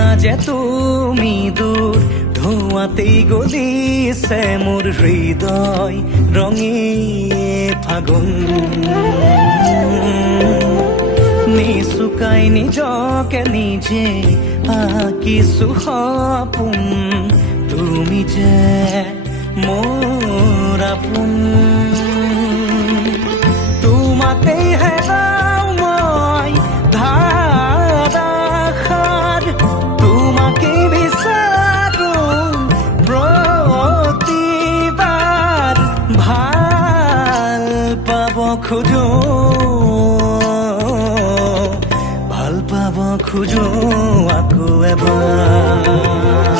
এতিয়া যে তুমি দূৰ ধোঁৱাতেই গলিছে মোৰ হৃদয় ৰঙীয়ে ফাগুন নিচুকাই নিজকে নিজে আঁকিছো সপোন তুমি যে মোৰ আপোন তোমাতেই হেৰাও মই ধাৰাসাৰ তোমাকেই বিচাৰো প্ৰতিবাৰ ভাল পাব খোজো ভাল পাব খোজো আকৌ এবাৰ